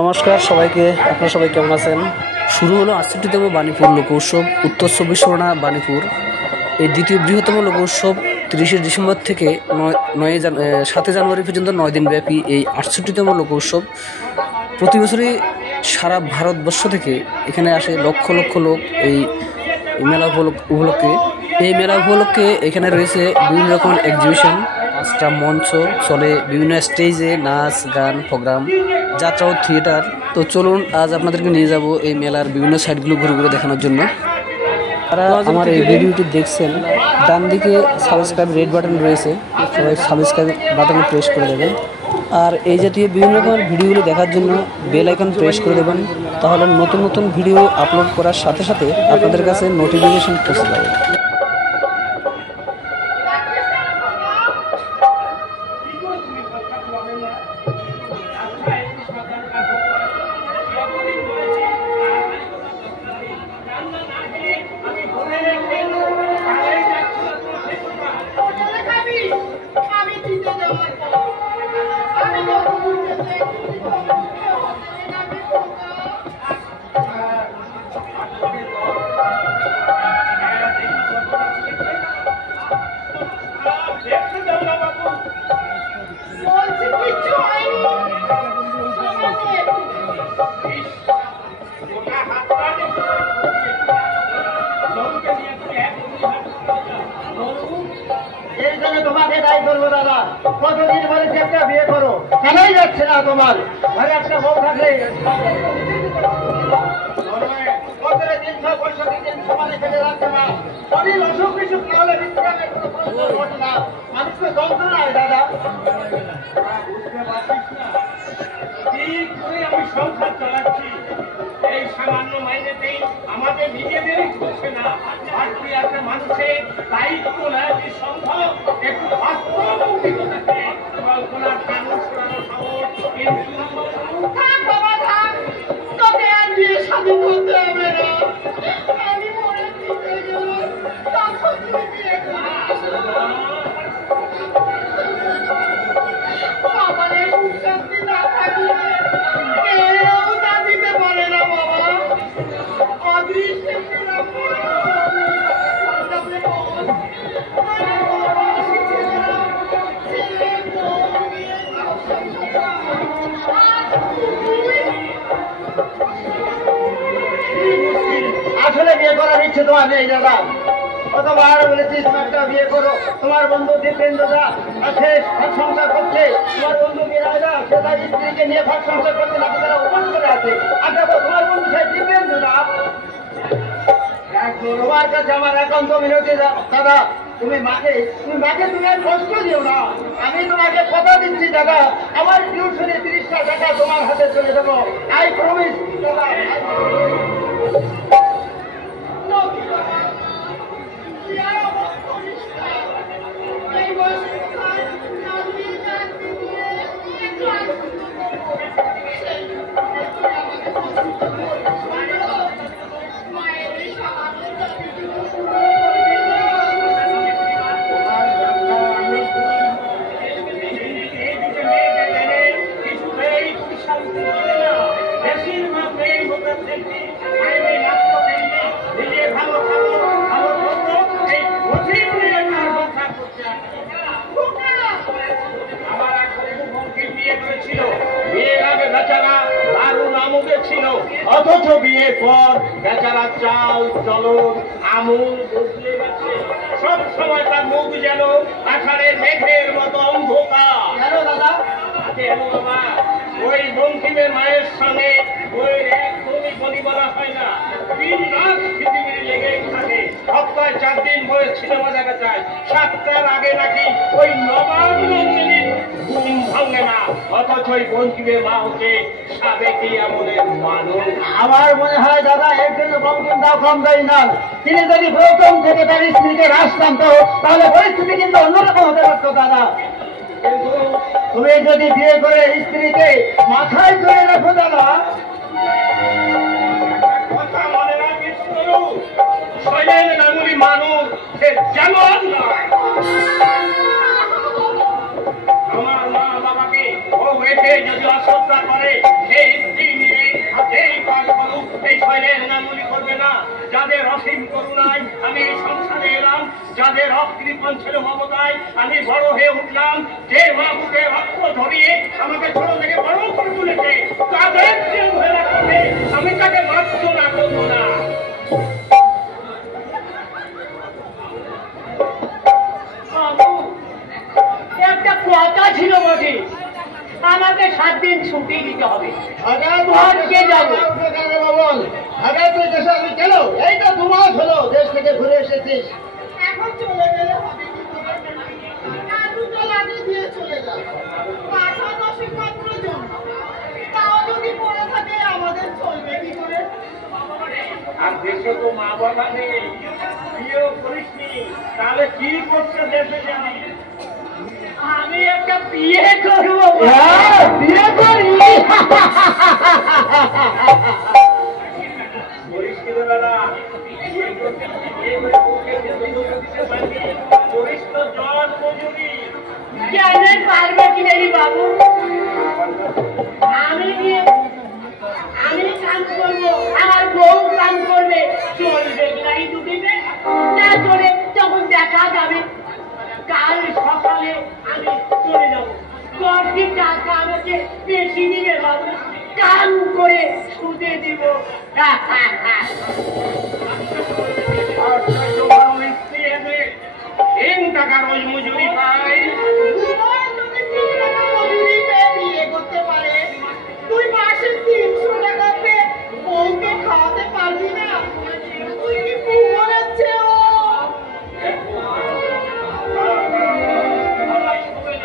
নমস্কার সবাইকে, আপনারা সবাই কেমন আছেন? শুরু হলো ৬৮তম বাণীপুর লোক উৎসব উত্তর ২৪ পরগনা বাণীপুর। এই দ্বিতীয় বৃহত্তম লোক উৎসব ৩০শে ডিসেম্বর থেকে ৭ জানুয়ারি পর্যন্ত ৯ দিন ব্যাপী এই ৬৮তম লোক উৎসব প্রতি বছরই সারা ভারতবর্ষ থেকে এখানে আসে লক্ষ লক্ষ লোক। এই মেলা উপলক্ষে এখানে রয়েছে বিভিন্ন রকমের এক্সিবিশন, ৫টা মঞ্চ চলে, বিভিন্ন স্টেজে নাচ গান প্রোগ্রাম, যাত্রা ও থিয়েটার। তো চলুন আজ আপনাদেরকে নিয়ে যাব এই মেলার বিভিন্ন সাইডগুলো ঘুরে ঘুরে দেখানোর জন্য। তারা আমার এই ভিডিওটি দেখছেন, ডান দিকে সাবস্ক্রাইব রেড বাটন রয়েছে, সবাই সাবস্ক্রাইব বাটনে প্রেস করে দেবেন। আর এই জাতীয় বিভিন্ন রকমের ভিডিওগুলো দেখার জন্য বেল আইকন প্রেস করে দেবেন, তাহলে নতুন নতুন ভিডিও আপলোড করার সাথে সাথে আপনাদের কাছে নোটিফিকেশন পৌঁছে যাবে। তোমাকে দায়ী করবো দাদা, কতদিন বলে একটা বিয়ে করো, কেনই যাচ্ছে না তোমার ঘরে একটা বউ থাকলে? শরীর অসুখ বিসুখ না হলে বিশ্রামের কোনো প্রয়োজন ঘটে না, মানুষকে যন্ত্রণা হয় দাদা। বুঝতে পারছিস না ঠিক করে আমি সংসার চালাচ্ছি, এই সামান্য মাইনেতেই আমাদের নিজেদেরই চলছে না। আর তুই একটা মানুষের দায়িত্ব নেয় যে সম্ভব একটু বাস্তবমুখী থাকে, কল্পনার মানুষ করানো সহজ, কিন্তু থাক বাবা থাক, তোকে আর বিয়ে শাদী করতে হবে না। আমি মরে দিতে গেল তখন তুই বিয়ে আমাদের সুখ শান্তি না থাকলে কেউ তা দিতে পারে না বাবা। অদৃশ্যের আসলে বিয়ে করার ইচ্ছে তোমার নেই দাদা? কতবার বলেছিস একটা বিয়ে করো, তোমার বন্ধু দীপেন্দ্রদা আছে ঘর সংসার করছে, তোমার বন্ধু মিরাজা সে তার স্ত্রীকে নিয়ে ঘর সংসার করছে, নাকি তারা উপাস করে আছে। আর দেখো তোমার বন্ধু সেই দীপেন্দ্রদা, তোমার কাছে আমার একান্ত মিনতি দাদা, তুমি মাকে তুমি আর কষ্ট দিও না। আমি তোমাকে কথা দিচ্ছি দাদা, আমার টিউশনে ৩০টা টাকা তোমার হাতে চলে দেবো, আই প্রমিস দাদা। অথচ বিয়ের পর বেচারা চাল চলন আমূল বদলে গেছে। সব সময় তার মুখ যেন আষাঢ়ের মেঘের মতো অন্ধকার। বাবা, ওই বঙ্কিমের মায়ের সঙ্গে ওই একদমই বলি বলা হয় না, দিন রাত পৃথিবীর লেগেই থাকে। সপ্তাহে ৪ দিন বয়স সিনেমা দেখা যায়, ৭টার আগে নাকি ওই নবান্নের ঘুম ভাঙে না। অথচ ওই বঙ্কিমের মা হচ্ছে সাবেকি আমলের মানুষ। আমার মনে হয় দাদা এর জন্য বঙ্কিম দাও কম দেয় না। তিনি যদি প্রথম থেকে তার স্ত্রীকে রাশ টানতো তাহলে পরিস্থিতি কিন্তু অন্যরকম হতে পারতো দাদা। কিন্তু তুমি যদি বিয়ে করে স্ত্রীকে মাথায় করে রাখো দাদা, কথা মনে রাখিস শৈলেন গাঙ্গুলি মানুষ, সে জানোয়ার নয়। আমার মা বাবাকে ও এসে যদি অশ্রদ্ধা করে সেই স্ত্রী শৈলের নামুলি করবে না, যাদের অসীম করুণায় আমি এই সংসারে এলাম, যাদের অকৃপণ ছিল মমতায় আমি বড় হয়ে উঠলাম, যে মা বুকে রক্ত ধরিয়ে আমাকে ছোট থেকে বড় করে তুলেছে, তাদের যে মহিলা করবে আমি তাকে মার্জনা করবো না। একটা কথা ছিল বটে, আমাকে 7 দিন ছুটি দিতে হবে। ঘরকে যাবো। এইটা 2 মাস হলো দেশ থেকে ঘুরে এসেছিস, এখন চলে গেলে হবে কি করে? আর 2 লাগে দিয়ে চলে যাবে। মাথা দশেক মাত্র জন্য, তাও যদি পড়ে থাকে আমাদের চলবে কি করে? আর দেশে তো মা বাবা নেই, বিয়েও করিসনি, তাহলে কি করছে দেশে যাবি? আমি একটা বিয়ে করবো। বিয়ে করি। করিস কি রে দাদা? করিস তো জল মজুরি। জানেন পারবে কি নেই বাবু? আমি কাম করবো, আমার বউ কাম করবে, চলবে কিনা এই দুদিনে? না চলে তখন দেখা যাবে। কাল সকালে আমি চলে যাবো। 10 টাকা আমাকে বেশি নিবে বাবু, কাম করে শুতে দিব। আর স্ত্রী এসে 3 টাকা রোজ মজুরি পাই। মজুরি পেয়ে বিয়ে করতে পারে, তুই মাসে 300 টাকা পেয়ে বউকে খাওয়াতে পারবি না? তুই কি বউ বলেছে ও?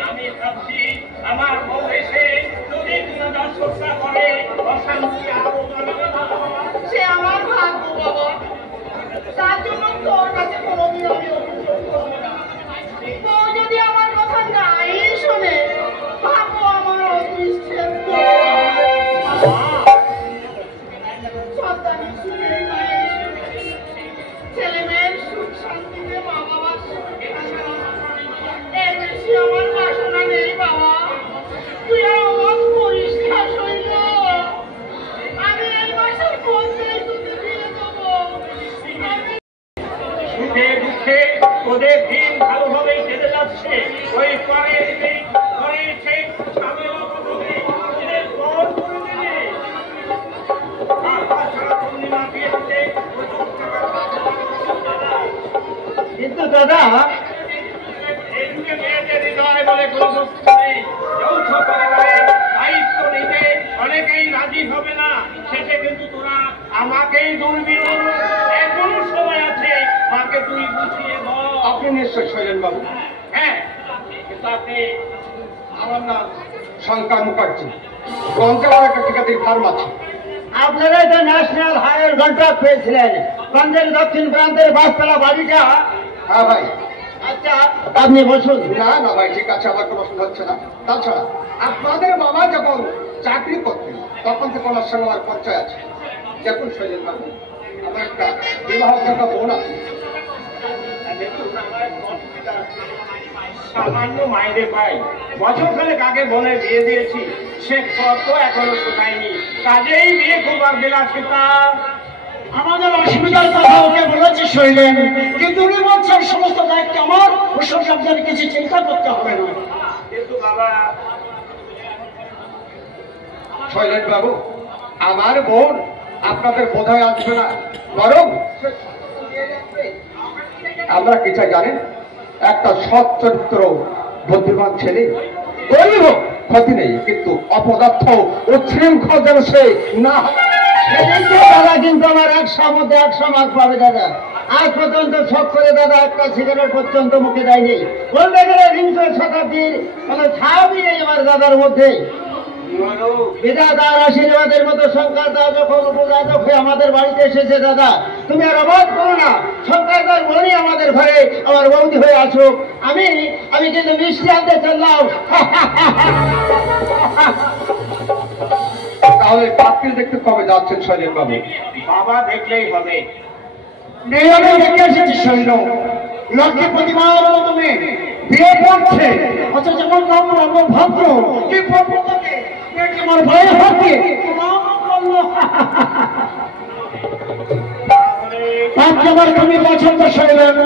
আমি ভাবছি আমার বউ এসে যদি দর্শকতা করে অশান্তি আরো সে আমার ভাগ্য বাবা, তার জন্য তোর কাছে কোনোদিন আমি অভিযোগ করবো না। বউ যদি আমার কথা নাই শোনে, ভাগ্য আমার অদৃষ্টের সন্তানের সুখের মায়ের সুখে, ছেলে মেয়ের সুখ শান্তিতে মা বাবার সুখে, এর বেশি আমার বাসনা নেই বাবা। তুই আর অবাক করিস না শৈল, আমি এই মাসের মধ্যেই তোকে দিয়ে দেবো। সুখে দুঃখে ওদের দিন ভালোভাবেই কেটে যাচ্ছে। ওই পরের দিন করেছে ঝামেলা করবে, ওদের পর করে দেবে। আর তাছাড়া পূর্ণিমা দিয়ে হতে কিন্তু দাদা এই যুগে মেয়েদের হৃদয় বলে কোনো বস্তু নেই। যৌথ পরিবারে দায়িত্ব নিতে অনেকেই রাজি হবে না, শেষে কিন্তু তোরা আমাকেই দূরবীন। এখনো সময় আছে, মাকে তুই বুঝিয়ে বল। আপনি নিশ্চয় শৈলেন বাবু। হ্যাঁ, কিন্তু আপনি আমার নাম শঙ্কর মুখার্জি, গঞ্জামের একটা ঠিকাদারি ফার্ম আছে। আপনারা তো ন্যাশনাল হাইওয়ে কন্ট্রাক্ট পেয়েছিলেন, গঞ্জের দক্ষিণ প্রান্তের বাসতলা বাড়িটা। হ্যাঁ ভাই। আচ্ছা আপনি বসুন। না না ভাই, ঠিক আছে, আমার কোনো অসুবিধা হচ্ছে না। তাছাড়া আপনাদের বাবা যখন চাকরি করতেন তখন থেকে ওনার সঙ্গে আমার পরিচয় আছে। দেখুন শৈলেন বাবু, আমার একটা বিবাহ করা বোন আছে। সামান্য মাইনে পাই, বছর খানেক আগে বোনের বিয়ে দিয়েছি, সে কত এখনো শোকায়নি, কাজেই বিয়ে করবার বিলাসিতা। আমাদের অসুবিধার কথা ওকে বলেছি শৈলেন, কিন্তু উনি বলছেন সমস্ত দায়িত্ব আমার, ওসব আপনার কিছু চিন্তা করতে হবে না। কিন্তু বাবা, শৈলেন বাবু, আমার বোন আপনাদের বোধহয় আসবে না, বরং আমরা কি চাই জানেন? একটা সৎ চরিত্র বুদ্ধিমান ছেলে, গরিব হোক ক্ষতি নেই, কিন্তু অপদার্থ উচ্ছৃঙ্খল যেন সে না হয়। দাদা কিন্তু আমার 100 মধ্যে 100 মার্ক পাবে দাদা। আজ পর্যন্ত শখ করে দাদা একটা সিগারেট পর্যন্ত মুখে দেয়নি। বলতে গেলে 20 শতাব্দীর মানে ছাবই নেই আমার দাদার মধ্যে। বিধাতার আশীর্বাদের মতো শঙ্কর দা যখন উপজাতক হয়ে আমাদের বাড়িতে এসেছে দাদা, তুমি আর অবাক করো না। শঙ্কর দার বলি আমাদের ঘরে আমার বৌদি হয়ে আসুক। আমি কিন্তু মিষ্টি আনতে চললাম। তাহলে পাত্রী দেখতে কবে যাচ্ছেন শৈলেন বাবু? বাবা দেখলেই হবে। মেয়ে দেখে এসেছি শৈল, লক্ষ্মী প্রতিমার মতো মেয়ে বিয়ে করছে, অথচ যেমন নম্র এবং ভদ্র, কি বলবো তাকে? আমার ভয়ে হচ্ছে আমার তুমি পছন্দ শৈলেন,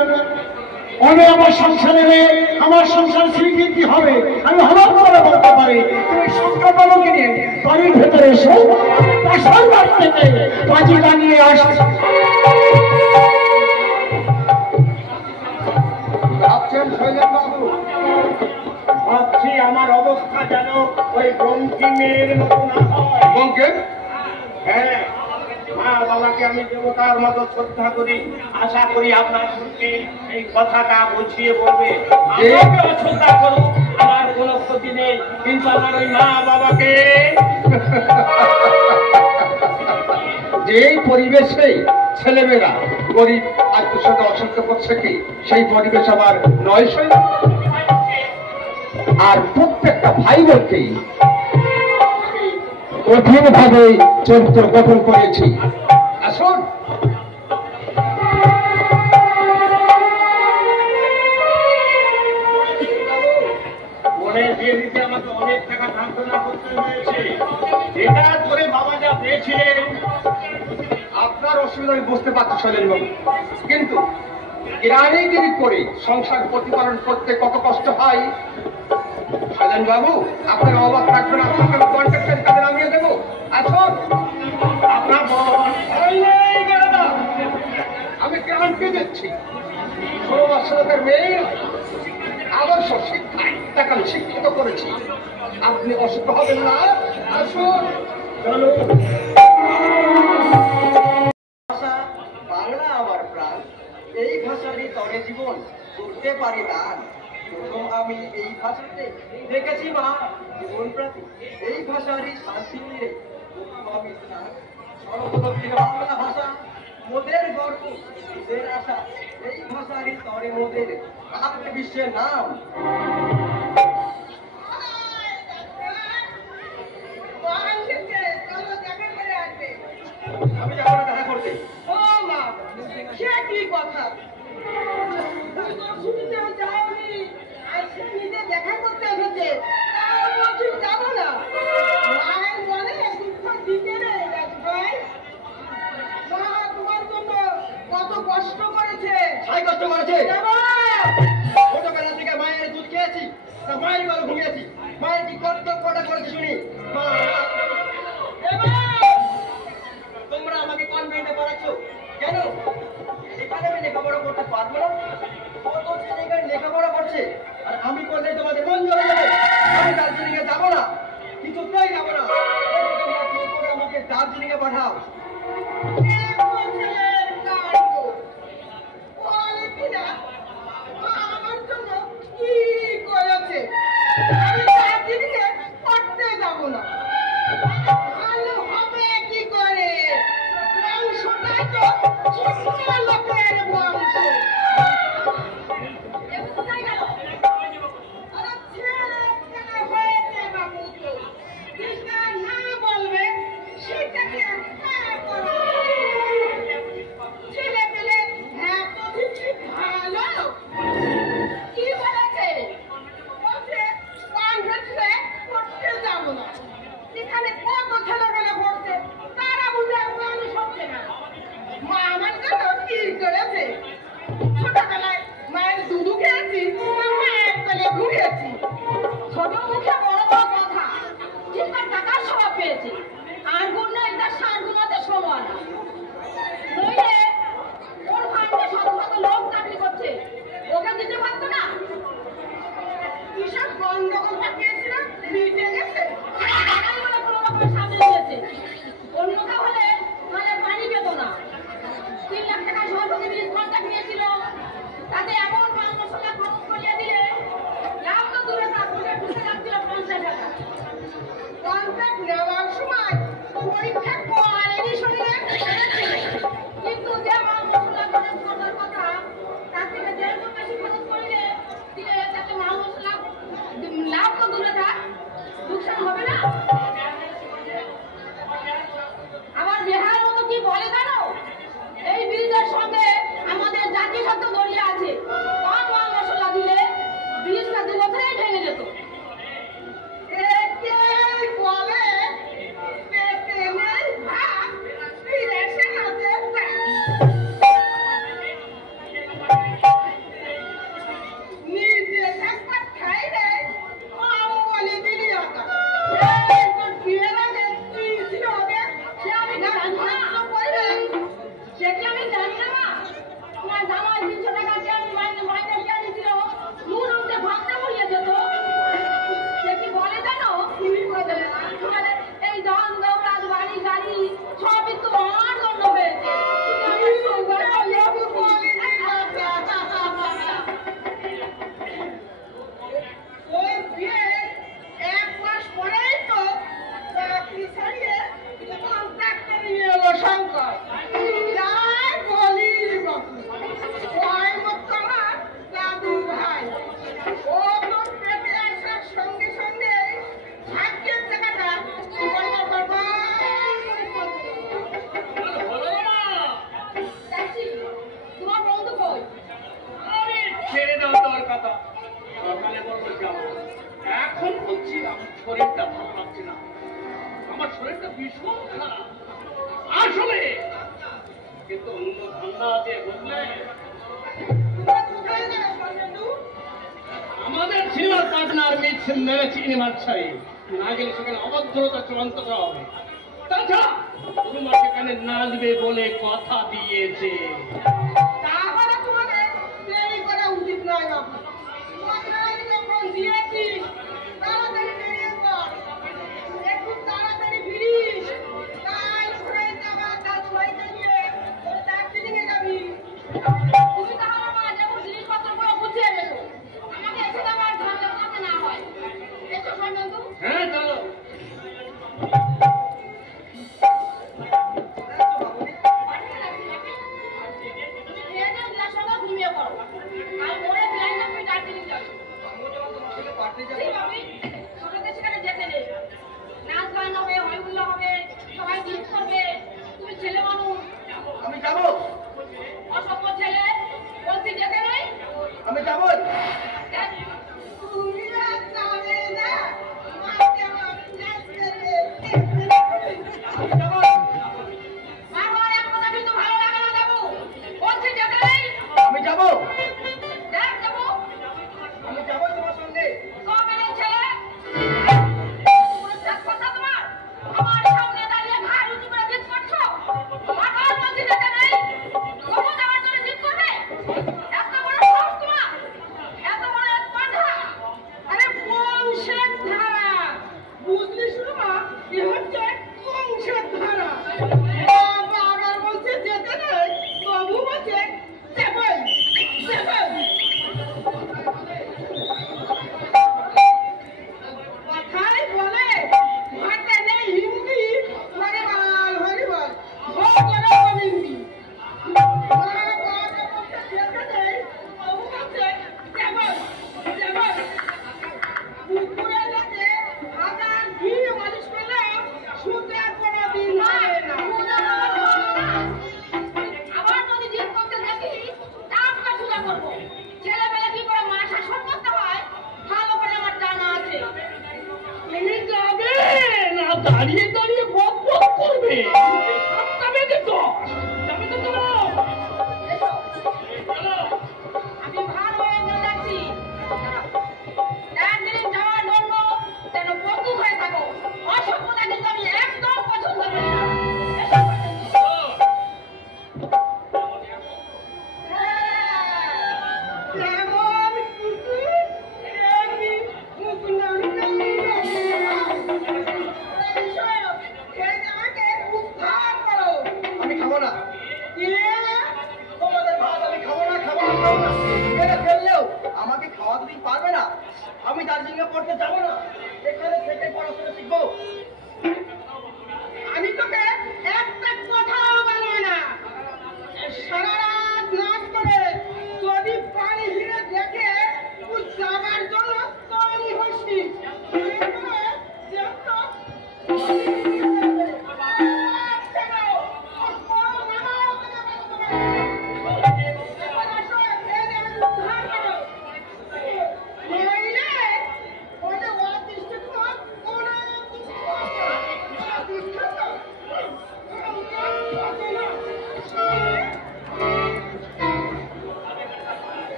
আমি আমার সংসারে আমার সংসার স্বীকৃতি হবে, আমি হঠাৎ করে বলতে পারি তুমি সংখ্যা বাবুকে নিয়ে বাড়ির ভেতরে এসো, পাশের বাড়ি থেকে বাজি বানিয়ে আসছি। ভাবছেন শৈলেন বাবু? ভাবছি আমার অবস্থা যেন ওই বঙ্কিমের মতো না হয়। বঙ্কিম? হ্যাঁ, মা বাবাকে আমি দেবতার মতো শ্রদ্ধা করি, আশা করি আপনার সঙ্গে এই কথাটা বুঝিয়ে বলবে। আমাকে অশ্রদ্ধা করুন, আমার কোনো ক্ষতি নেই, কিন্তু আমার ওই মা বাবাকে যেই পরিবেশে ছেলেমেয়েরা গরিব আত্মীয় সাথে অসহ্য করছে কি, সেই পরিবেশ আমার নয় সই। আর প্রত্যেকটা ভাই বোনকেই কঠিন ভাবে চরিত্র গঠন করেছি। আসুন, মনে দিয়ে দিতে আমাকে অনেক টাকা যন্ত্রণা করতে হয়েছে, এটা ধরে বাবা যা পেয়েছিলেন। আপনার অসুবিধা আমি বুঝতে পারছি শৈলেন বাবু, কিন্তু গ্রামেগিরি করে সংসার প্রতিপালন করতে কত কষ্ট হয়। শৈলেন বাবু, আপনারা অবাক থাকবেন, আপনাকে কন্ট্রাক্টের কাজে নামিয়ে দেবো। আসুন, আপনার আমি গ্যারান্টি দিচ্ছি 16 বছরের মেয়ে আদর্শ শিক্ষায় তাকে আমি শিক্ষিত করেছি, আপনি অসুস্থ হবেন না। আসুন, চলো। ভাষা বাংলা আমার প্রাণ, এই ভাষারই তরে জীবন করতে পারি দান। প্রথম আমি এই ভাষাতে দেখেছি মা জীবন প্রাতি, এই ভাষারই শান্তি নিয়ে আমি স্নান। সর্বদক্ষিণ বাংলা ভাষা মোদের গর্ব মোদের আশা, এই ভাষারই তরে মোদের কাঁপে বিশ্বের নাম। আমি যাবো না দেখা করতে। ও মা, সে কি কথা? তুমি তো ছুটিতেও যাওনি, আর সে নিজে দেখা করতে এসেছে, তাও বলছি যাবো না। মায়ের বলে দুঃখ দিতে নেই ভাই। মা তোমার জন্য কত কষ্ট করেছে। ছাই কষ্ট করেছে। যাবো। ছোটবেলা থেকে মায়ের দুধ খেয়েছি, তা মায়ের গল্প ঘুমিয়েছি, মায়ের কি কর্তব্যটা করেছি শুনি। মা, তোমরা আমাকে কনভেন্টে পড়াচ্ছ কেন? এখানে আমি লেখাপড়া করতে পারবো না? কত ছেলে এখানে লেখাপড়া করছে, আর আমি করলে তোমাদের মন জ্বলে যাবে। আমি দার্জিলিংয়ে যাবো না, কিছুতেই যাবো না। তোমরা কি করে আমাকে দার্জিলিংয়ে পাঠাও? দেখো ছেলের কাণ্ড। বলে কিনা, মা আমার জন্য কি করেছে। আমি দার্জিলিংয়ে পড়তে যাবো না। ভালো হবে কি করে? বংশটাই তো ছোট্ট লোকের বংশ। এ কোথায় গেল? আরে ছেলে ছেলে হয়েছে বাবু তো। যেটা না বলবে সেটাকে হ্যাঁ করবে। ছেলে পেলে হ্যাঁ তো ঠিকই ভালো। কি বলেছে? বলছে কংগ্রেসে পড়তে যাবো না। এখানে কত ছেলেবেলে পড়ছে, তারা বুঝে মানুষ হচ্ছে না। মা আমার জন্য কি করেছে? ছোটবেলায় মায়ের দুধু খেয়েছি, মায়ের কোলে ঘুরিয়েছি। ছোট মুখে বড় বড় কথা, চিন্তার টাকার স্বভাব পেয়েছি। আর গুণ নেই তার সার গুণাতে সমান। নইলে ওর ভাইকে শত শত লোক চাকরি করছে, ওকে দিতে পারতো না। কিসব গন্ডগোল পাঠিয়েছিল, মিটে গেছে। সকালবেলা কোনো রকম সামনে নিয়েছে। অন্য কেউ হলে তাহলে পানি পেত না। 3 লাখ টাকা সরকারি ব্রিজ কন্ট্রাক্ট নিয়েছিল, তাতে এমন মাল মশলা খরচ করিয়ে দিলে লাভ তো দূরে থাক, ঢুকে যাচ্ছিল 50 টাকা। কন্ট্রাক্ট নেওয়ার সময় পরীক্ষা করেনি শরীরে, কিন্তু যে মাল মশলা খরচ করার কথা তার থেকে 1.5 বেশি খরচ করলে দিলে তাতে মাল মশলা লাভ তো দূরে থাক, লোকসান হবে না। আমার বিহার মতো কি বলে জানো? এই ব্রিজের সঙ্গে আমাদের জাতি সত্য জড়িয়ে আছে। কম মাল মশলা দিলে ব্রিজটা 2 বছরেই ভেঙে যেত। একেই বলে পেটে নেই ভাত, ফিরেছে হাতে ভীষণ খারাপ আসলে, কিন্তু অন্য ধান্দা আছে বুঝলে। আমাদের সিনেমার পার্টনার মেরে সিনেমার ছাড়ি না গেলে সেখানে অভদ্রতা চূড়ান্ত করা হবে। তাছাড়া তোমার সেখানে নাচবে বলে কথা দিয়েছে। তাহলে তোমাদের দেরি করা উচিত নয় বাবু। কথাই যখন দিয়েছিস তাড়াতাড়ি বেরিয়ে পড়, একটু তাড়াতাড়ি ফিরিস। কাল ভোরে যাবা দাদু ভাইকে নিয়ে দার্জিলিংয়ে যাবি। তুমি তাহলে মা যেমন জিনিসপত্রগুলো গুছিয়ে রেখো, আমাকে এসে আমার ঝঞ্ঝার কাছে না হয়। এসো সন্ন্যাসু। হ্যাঁ চলো। ঘুমিয়ে পড়ো, আর ভোরে বেলায় তুমি দার্জিলিং যাবে। ছোটদের সেখানে যেতে নেই, নাচ গান হবে, হইহুল্লা হবে, সবাই গীত করবে। তুমি ছেলে মানুষ, আমি যাবো, অসভ্য ছেলে, বলছি যেতে নেই। আমি যাবো। তুমি আর যাবে না, মাকে আমার নাচ করবে। বারবার এক কথা কিন্তু ভালো লাগে না যাবো, বলছি যেতে নেই। আমি যাবো, দেখ যাবো, আমি যাবো তোমার সঙ্গে। কবে নেই ছেলে? বুঝতে কথা তোমার? আমার সামনে দাঁড়িয়ে ঘাড় উঁচু করে জিদ করছো? বারবার বলছি যেতে নেই, কখন আমার জন্য জিদ করবে? এত বড় সাহস তোমার, এত বড় এক পাঁঠা। আরে বংশের ধারা, বুঝলি শুনো মা, এ হচ্ছে বংশের ধারা। বাবা আবার বলছে যেতে নেই, বাবু বলছে যাবই, যাবই। কথাই বলে ভাতে নেই হিন্দি, হরিবল হরিবল ভোগের হিন্দি। পুকুরের লেগে হাজার ঘি মালিশ করলেও সুতে কোনো দিন হবে না। আবার যদি জিদ করতে দেখি দামটা সোজা করবো। ছেলেবেলা কি করে মা শাসন করতে হয় ভালো করে আমার জানা আছে। তুমি যাবে না দাঁড়িয়ে দাঁড়িয়ে বক বক করবে? 7টা বেজে 10 যাবে তো চলো। এসো, চলো। আমি ভালোভাবে বলে যাচ্ছি, দার্জিলিং যাওয়ার জন্য যেন প্রস্তুত হয়ে থাকো। অসভ্যতা কিন্তু আমি একদম পছন্দ করি না। এসো। যেমন খুশি তেমনি মুখ নাড়াচাড়ি করো। এসো, এই আমাকে উদ্ধার করো। আমি খাবো না, কে? তোমাদের ভাত আমি খাবো না, খাবো না, খাবো না। মেরে ফেললেও আমাকে খাওয়াতে দিতে পারবে না। আমি দার্জিলিংয়ে পড়তে যাবো না, এখানে থেকে পড়াশোনা শিখবো। আমি তোকে একটা কথাও বলবো না। সারা রাত নাচ করে যদি পানি হিরে দেখে তুই যাবার জন্য তৈরি হচ্ছিস।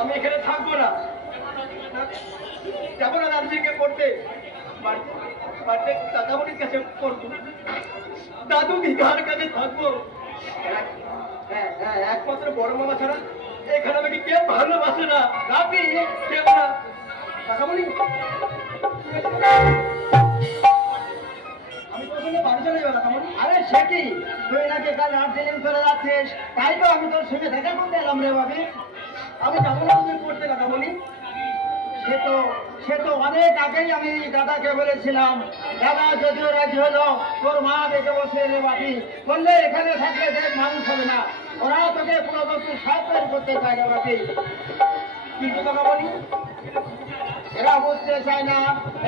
আমি এখানে থাকবো না, যাবো না দার্জিলিংয়ে পড়তে। বাড়িতে কাকামণির কাছে পড়বো, দাদু দিদার কাছে থাকবো। একমাত্র বড় মামা ছাড়া এখানে আমাকে কেউ ভালোবাসে না। রাবি কেউ না। কাকামণি, আমি তোর সঙ্গে বাড়ি চলে যাবো কাকামণি। আরে সে কি, তুই নাকি কাল দার্জিলিং চলে যাচ্ছিস, তাই তো আমি তোর সঙ্গে দেখা করতে এলাম রে ভাবি। আমি যাবো না তুমি পড়তে কাকামণি। সে তো অনেক আগেই আমি দাদাকে বলেছিলাম, দাদা যদিও রাজি হলো, তোর মা দেখে বসে রে বাকি বললে এখানে থাকলে দেখ মানুষ হবে না, ওরা তোকে পুরোদস্তু সব তৈরি করতে চায় না বাকি। কিন্তু কাকামণি, এরা বুঝতে চায় না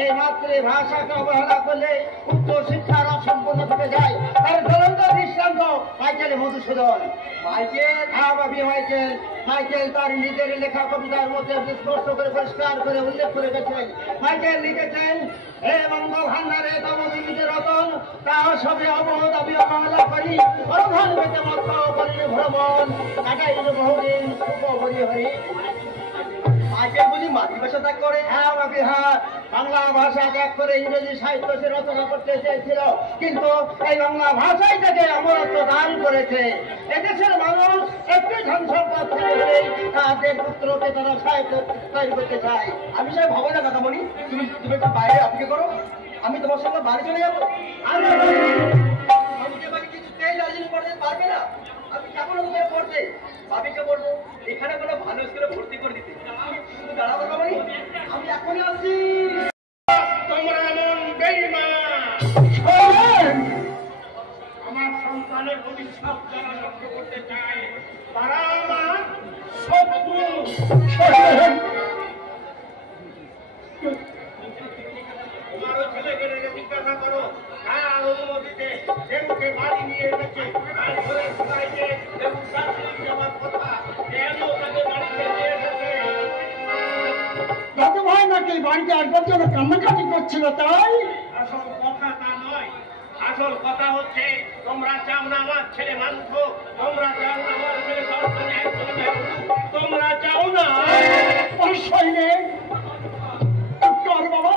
এই মাতৃভাষাকে অবহেলা করলে উচ্চ শিক্ষার সম্পন্ন থেকে যায়, তার জ্বলন্ত দৃষ্টান্ত গো মাইকেল মধুসূদন। মাইকেল, হ্যাঁ বাবি মাইকেল। মাইকেল তার নিজের লেখা কবিতার মধ্যে স্পষ্ট করে পরিষ্কার করে উল্লেখ করে গেছেন। মাইকেল লিখেছেন, হে বঙ্গ ভান্ডারে তব জীবিত রতন, তা সবে অবধ আমি অবহেলা করি, প্রধান পেতে মত করি ভ্রমণ, কাটাইল বহুদিন সুখ হরি হরি। মাইকেল বুঝি মাতৃভাষা ত্যাগ করে? হ্যাঁ বাবি হ্যাঁ, বাংলা ভাষা ত্যাগ করে ইংরেজি সাহিত্য সে রচনা করতে চেয়েছিল, কিন্তু এই বাংলা ভাষাই তাকে অমরত্ব দান করেছে। এদেশের মানুষ একটি ধন সম্পদ থেকে তাদের পুত্রকে তারা সাহিত্য তৈরি করতে চায়। আমি সব ভাবো না কাকামণি, তুমি তুমি একটু বাইরে অপেক্ষা করো, আমি তোমার সঙ্গে বাড়ি চলে যাবো। আমি বাকি কিছুতেই রাজি করতে পারবে না। আমি কেমন করে পড়তে বাবিকে বলবো এখানে কোনো ভালো স্কুলে ভর্তি করে দিতে। তুমি দাঁড়াবো কাকামণি, আমি এখনই আসছি। তোমরা এমন বেঈমান, আমার সন্তানের ভবিষ্যৎ যারা নষ্ট করতে চায় তারা আমার শত্রু। তোমারও ছেলেকে রেখে জিজ্ঞাসা করো, কার অনুমতিতে দেবকে বাড়ি নিয়ে এসেছে, আর ঘরের সবাইকে দেবু শাস্তি দেওয়ার কথা, কেন তাকে বাড়িতে নিয়ে এসেছে। দাদু ভাই নাকি বাড়িতে আসবার জন্য কান্নাকাটি করছিল, তাই? আসল কথা তা নয়, আসল কথা হচ্ছে তোমরা চাও না আমার ছেলে মাংস, তোমরা চাও না আমার ছেলে সন্তান একজন হোক, তোমরা চাও না। অবশ্যই নেই। চুপ কর বাবা,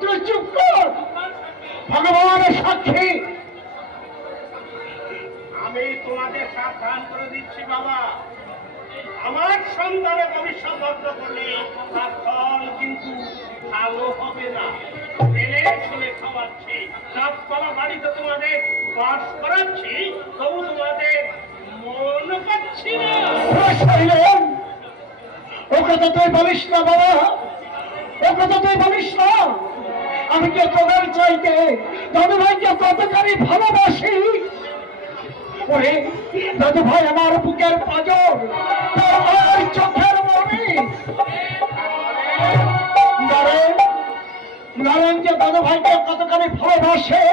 তুই চুপ কর। ভগবানের সাক্ষী, আমি তোমাদের সাবধান করে দিচ্ছি বাবা, আমার সন্তানের ভবিষ্যৎ নষ্ট করলে তার ফল কিন্তু ভালো হবে না। ছেলে ছেলে খাওয়াচ্ছি, চাপতলা বাড়িতে তোমাদের বাস করাচ্ছি, তবু তোমাদের মন পাচ্ছি না। ও কথা তুই বলিস না বাবা, ও কথা তুই বলিস না। আমি যে তোদের চাইতে দাদু ভাইকে কতখানি ভালোবাসি। ওরে দাদু ভাই আমার বুকের পাঁজর, তোর চোখের মনি। নারায়ণ যে দাদু ভাইকে কতখানি ভালোবাসে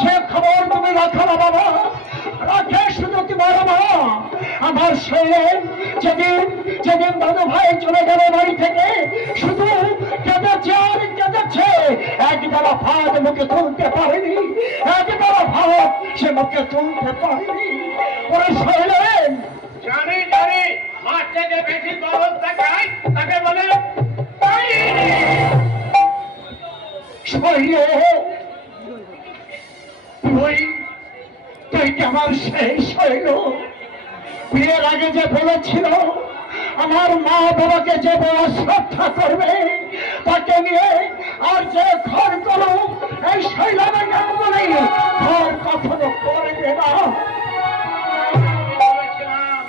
সে খবর তুমি রাখো না বাবা, রাখে শুধু তোমার মা। আমার শরীরে যেদিন যেদিন দাদু ভাই চলে গেল বাড়ি থেকে, শুধু কেঁদেছে আর কেঁদেছে, একবেলা ভাত মুখে তুলতে পারেনি, একবেলা ভাত সে মুখে তুলতে পারেনি। ওরা শরীরে জানি জানি, মাঠ থেকে বেশি দরদ দেখায় তাকে বলে শরীরে তুই তুই কি আমার শেষ হইল? বিয়ের আগে যে বলেছিল আমার মা বাবাকে যে বড় শ্রদ্ধা করবে তাকে নিয়ে আর যে ঘর করো, এই শৈলামে কেন বলে ঘর কখনো করবে না। বলেছিলাম,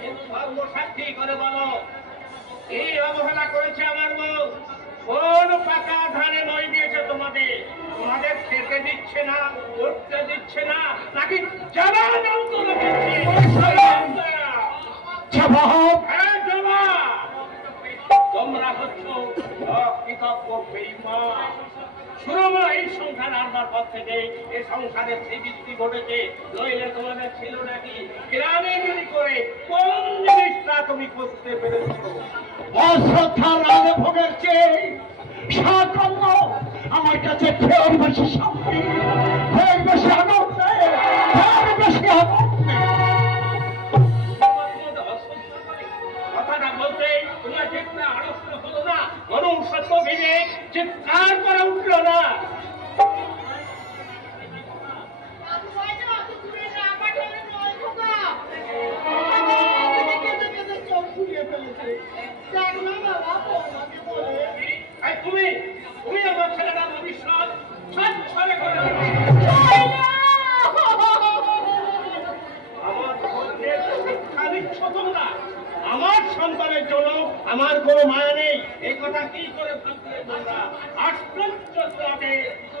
কিন্তু ধর্ম সাক্ষী করে বলো, এই অবহেলা করেছে আমার বউ। কোন পাকা ধানে মই দিয়েছে তোমাদের? তোমাদের খেতে দিচ্ছে না, উঠতে দিচ্ছে না, নাকি জবাব অন্তর দিচ্ছে? জবাব হ্যাঁ জবাব। তোমরা হচ্ছ অকৃতজ্ঞ বেঈমান। শুরুমা এই সংসার আনবার পর থেকে এই সংসারের শ্রীবৃদ্ধি ঘটেছে, নইলে তোমাদের ছিল নাকি? গ্রামে গিরি করে কোন জিনিসটা তুমি করতে পেরেছো? অশ্রদ্ধা রাজভোগের চেয়ে সাকল্য আমার কাছে ফের বেশি শান্তি, ফের বেশি আনন্দ, ফের বেশি আনন্দ। কথাটা বলতে তোমার যেটা আড়স্ত হলো না, মনুষ্যত্ব ভেঙে চিৎকার করে উঠলো না। দাদু ভাই তো অত দূরে না পাঠালে নয় খোকা। কেঁদে কেঁদে চোখ ফুলিয়ে ফেলেছে। দেখ না বাবা, তোমাকে বলে এই তুমি তুমি আমার ছেলেরা ভবিষ্যৎ ছলে করে দেবে। আমার সন্তানের শিক্ষা দিচ্ছ তোমরা, আমার সন্তানের জন্য আমার কোনো মায়া নেই, এই কথা কি করে ভাবলে তোমরা? আশ্চর্য লাগে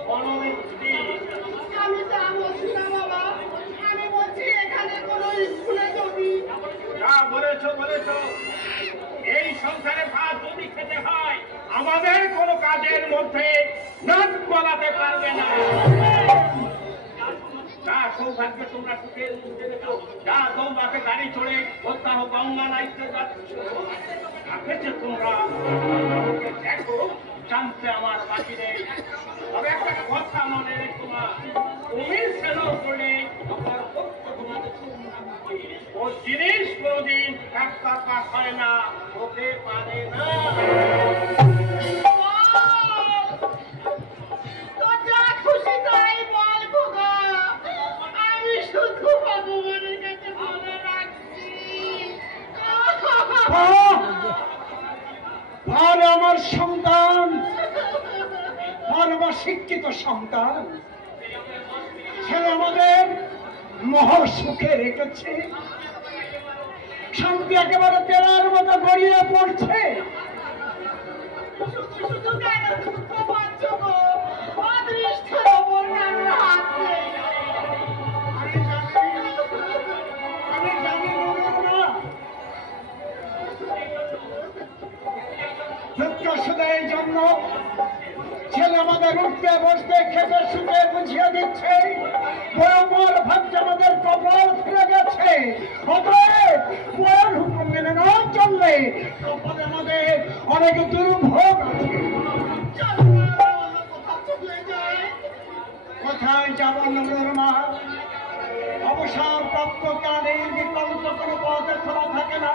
মনোবৃত্তি। আমি তা বলছি না বাবা, আমি বলছি এখানে কোনো স্কুলে যদি যা বলেছো বলেছো, এই সংসারে ভাত যদি খেতে হয় আমাদের কোনো কাজের মধ্যে নাক গলাতে পারবে না। তা সৌভাগ্য তোমরা সুখের মুখ দেখেছো। যা তোমাকে গাড়ি চড়ে প্রত্যাহ গঙ্গা নাইতে যাচ্ছ। দেখেছো তোমরা দেখো, জানতে আমার বাকি নেই। তবে একটা কথা মনে রেখো মা, তুমি ছেলে বলে আমার পক্ষ তোমাদের ও জিনিস কোনদিন এক টাকা হয় না, হতে পারে না। তো যা খুশি তাই বল খোকা, আমি শুধু ভগবানের কাছে বলে রাখছি। আর আমার সন্তান, আর আমার শিক্ষিত সন্তান, ছেলে আমাদের মহা সুখে রেখেছে। শান্তি একেবারে তেলার মতো গড়িয়ে পড়ছে। শুধু শুধু কেন দুঃখ পাচ্ছ গো? অদৃষ্টের ওপর কেন হাত নেই? আমি জানি না, দুঃখ শুধু এই জন্য ছেলে আমাদের উঠতে বসতে খেতে শুতে বুঝিয়ে দিচ্ছে বরাবর ভাগ্য আমাদের কপাল ফিরে গেছে। অতএব বড় হুকুম মেনে না চললে কপালে আমাদের অনেক দুর্ভোগ আছে। কোথায় যাব নগর মা? অবসর প্রাপ্ত কারণে বিকল্প কোনো পথে খোলা থাকে না।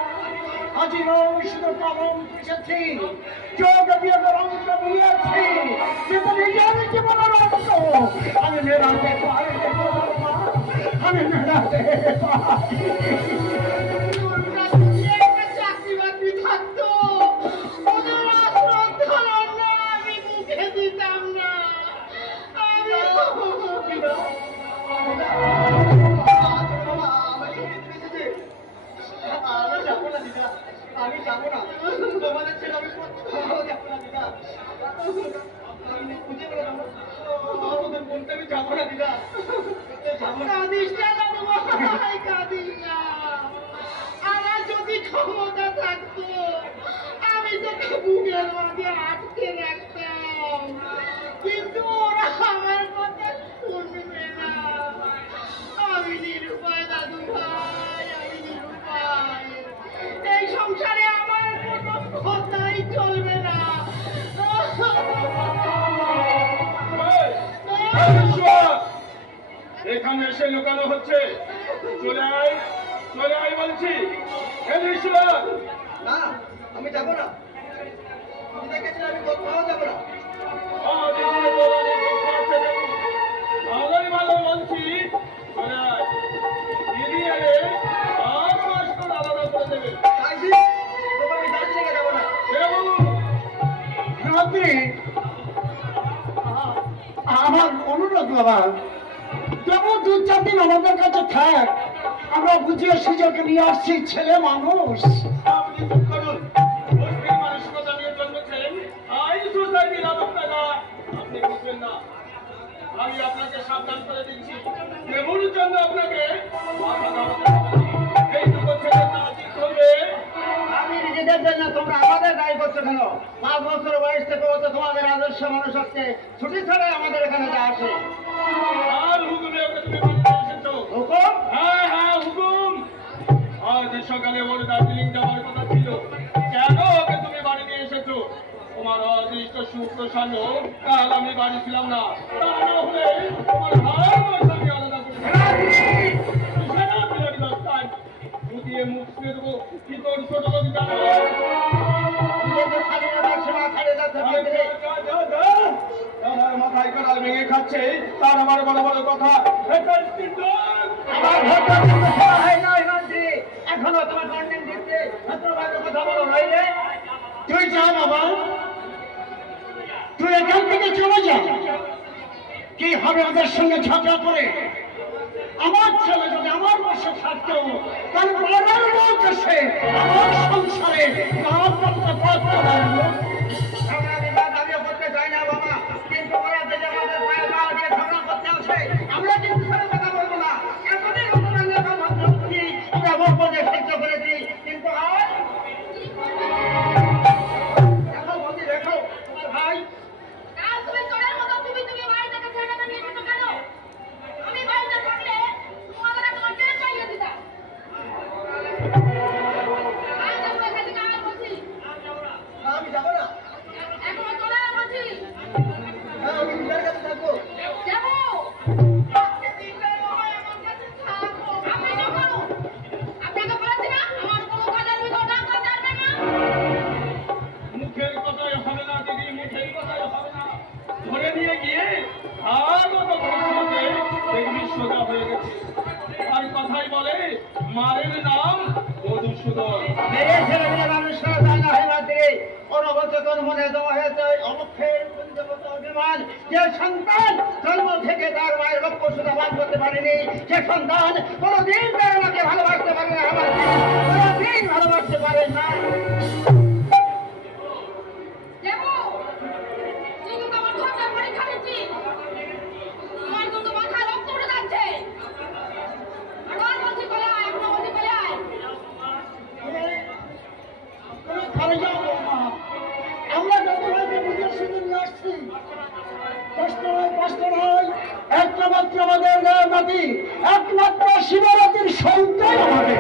আজীবন শুধু কলম পিছেছি, যোগ বিয়োগের অঙ্ক বুঝিয়েছি, কিন্তু নিজের জীবনের অঙ্ক আমি মেলাতে পারি মা, আমি মেলাতে পারি। চাকরি বাকরি থাকতো, ওদের আশ্রম ধরনা আমি মুখে দিতাম না। আমি যাবো না, তোমাদের ছেলে আমি কোথাও যাবো না দিদা। আমি খুঁজে পেলে যাবো, আমাদের বলতে আমি যাবো না দিদা, যাবো না। কাঁদিস না দাদু ভাই, কাঁদিস না। আমার যদি ক্ষমতা থাকতো আমি তোকে বুকের মধ্যে আটকে রাখতাম, কিন্তু ওরা আমার কথা শুনবে না। আমি নিরুপায় দাদু ভাই, আমি নিরুপায়। এই সংসারে আমার কোনো কথাই চলবে না। এখানে এসে লুকানো হচ্ছে, চলে আয়, চলে আয় বলছি। না, আমি যাবো না, দিদাকে ছেড়ে আমি কোথাও যাবো না। ভালোই ভালো বলছি, চলে আয়। দিদি এলে আর মাস্টার আলাদা করে দেবে। আইজি, তবে আমি দার্জিলিংয়ে যাবো না। আমার অনুরোধ বাবা, তবু 2-4 দিন আমাদের কাছে থাক, আমরা বুঝিয়ে সুযোগে নিয়ে আসছি, ছেলে মানুষ। আপনি চুপ করুন, মুসলিম মানসিকতা নিয়ে জন্মেছেন, আইন সোসাইটির আদবটা আপনি বুঝবেন না। আমি আপনাকে সাবধান করে দিচ্ছি, এমন জন্য আপনাকে মাথা ঘামাতে হবে না। এইটুকু ছেলে তাড়াতাড়ি করবে। আমি নিজেদের জন্য তোমরা আমাদের দায়ী করছো কেন? 5 বছর বয়স থেকে ও তো তোমাদের আদর্শ মানুষ হচ্ছে, ছুটি ছাড়া আমাদের এখানে যা আসে। আর হুকুমে ওকে তুমি বাড়িতে এসেছো? হুকুম? হ্যাঁ হ্যাঁ হুকুম। আজ সকালে ওর দার্জিলিং যাওয়ার কথা ছিল, কেন ওকে তুমি বাড়ি নিয়ে এসেছো? তোমার অদৃষ্ট সুপ্রসন্ন, কাল আমি বাড়ি ছিলাম না, তা না হলে তোমার ভাই বৈশাখী আলাদা করে মুখ ছুঁয়ে দেবো। কি তোর ছোট লোক জানো? নিজেদের ছাড়িয়ে রাখছে না, ছাড়িয়ে যাচ্ছে বাড়িতে। মাথায় কাঁড়াল ভেঙে খাচ্ছে, তার আমার বড় বড় কথা। আমার ভোটটা কিন্তু দেওয়া হয় নাই মন্ত্রী, এখনো তোমার কন্টেন্ট দিচ্ছে, ছাত্রবাদের কথা বলো নইলে তুই যা বাবা, তুই এখান থেকে চলে যা। কি হবে ওদের সঙ্গে ঝগড়া করে? আমার ছেলে যদি আমার বসে থাকতো, তাহলে বলার লোক এসে আমার সংসারে নাম করতে পারতো না। ঝগড়া বিবাদ আমিও করতে চাই না বাবা, কিন্তু ওরা যে আমাদের পায়ে পা দিয়ে ঝগড়া করতে আসে, আমরা কিন্তু ছেড়ে কথা বলবো না। এখনই ঘটনা লেখা মাত্র বুঝি আমরা বলবো যে সহ্য করেছি, কিন্তু আর দেখো বন্ধু, দেখো তোমার ভাই তুমি চোরের মতো তুমি বাড়ি থেকে ছেলেটাকে নিয়ে যেতে কেন? আমি বাড়িতে থাকলে মায়ের নাম মধুসূদন। মেয়ে ছেলেমেয়ে মানুষরা জানা হয় মাত্রে অনবচেতন মনে দেওয়া হয়েছে অবক্ষের অভিমান। যে সন্তান জন্ম থেকে তার মায়ের লক্ষ্য সুতা পান করতে পারেনি, সে সন্তান কোনোদিন তার মাকে ভালোবাসতে পারে না, আমার কোনোদিন ভালোবাসতে পারে না। আমরা যতভাবে বুঝের শুধু নিয়ে আসছি, কষ্ট নয়, একমাত্র আমাদের নাতি, একমাত্র শিবরাত্রির সন্তান আমাদের।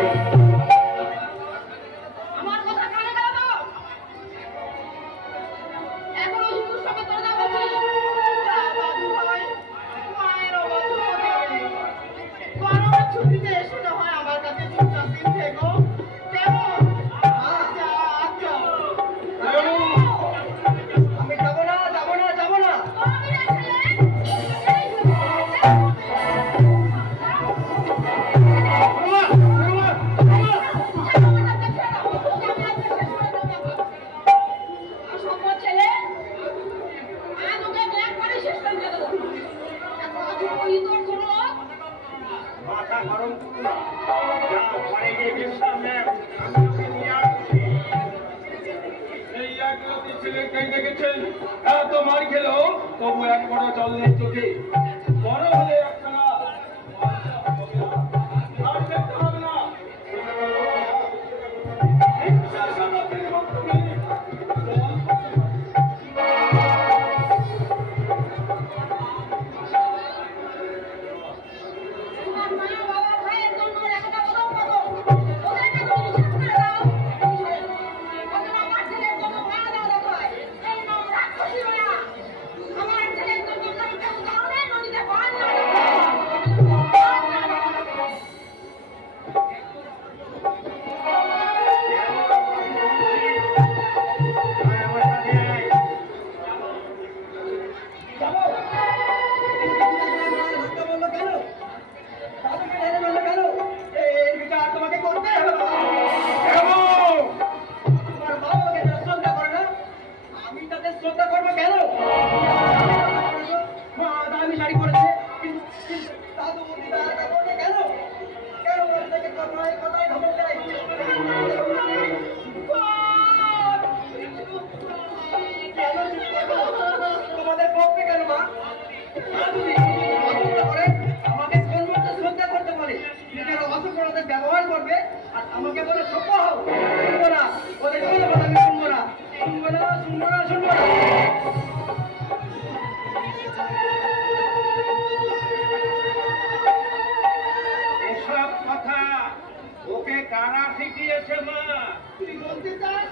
এত মার খেলো তবু এক বড় জল নেই চোখে। বড় হলে একখানা আর দেখতে হবে না। তোমাদের পক্ষে কেন মা? আমাকে কোন মতো শ্রদ্ধা করতে বলে, নিজের অসফলতার ব্যবহার করবে আর আমাকে বলে সভ্য হও। শুনবো না, ওদের কোনো কথা আমি শুনবো না, শুনবো না, শুনবো না, শুনবো না। এসব কথা ওকে কারা শিখিয়েছে মা? তুই বলতে চাস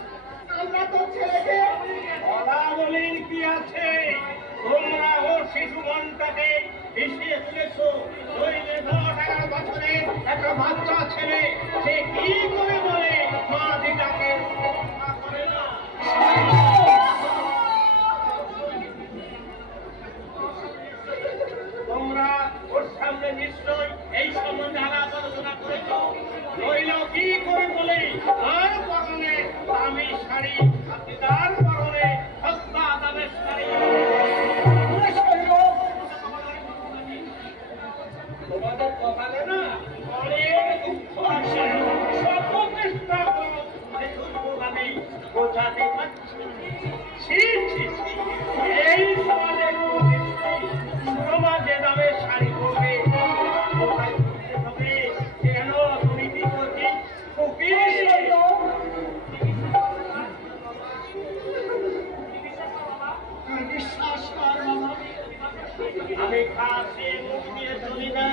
আমরা তোর ছেলেকে? বলা বলির কি আছে? তোমরা ওর শিশু মনটাকে ভিসিয়ে তুলেছো। নইলে 10-11 বছরের একটা বাচ্চা ছেলে সে কি করে বলে মা দিদাকে রক্ষা করে না? তোমরা ওর সামনে নিশ্চয় এই সম্বন্ধে আলাপ আলোচনা করেছ। নইল কি করে বলে আর পরনে দামি শাড়ি, তার পরনে সস্তা দামের শাড়ি। তোমাদের কপালে না অনেক দুঃখ আছে। সব চেষ্টা করো দুর্গভাবে বোঝাতে পারছি। ছি ছি ছি, এই সমাজের সমাজে দামের শাড়ি পরবে, কোথায় ঘুরতে হবে কেন? তুমি কি করছি বিশ্বাস কর বাবা, আমি খাসি মুখ দিয়ে চলি না।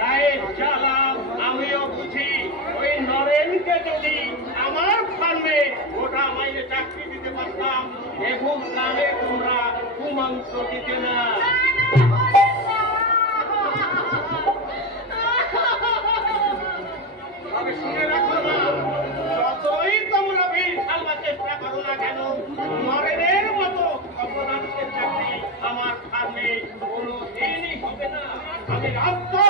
গায়ের জ্বালা আমিও বুঝি। ওই নরেনকে যদি আমার ফার্মে গোটা মাইনে চাকরি দিতে পারতাম, এখন নামে তোমরা কুমাংস দিতে না। তবে শুনে রাখো না, যতই তোমরা বিল ঠালবার চেষ্টা করো না কেন, নরেনের মতো অপরাধের চাকরি আমার ফার্মে কোনো দিনই হবে না। আমি রাস্তা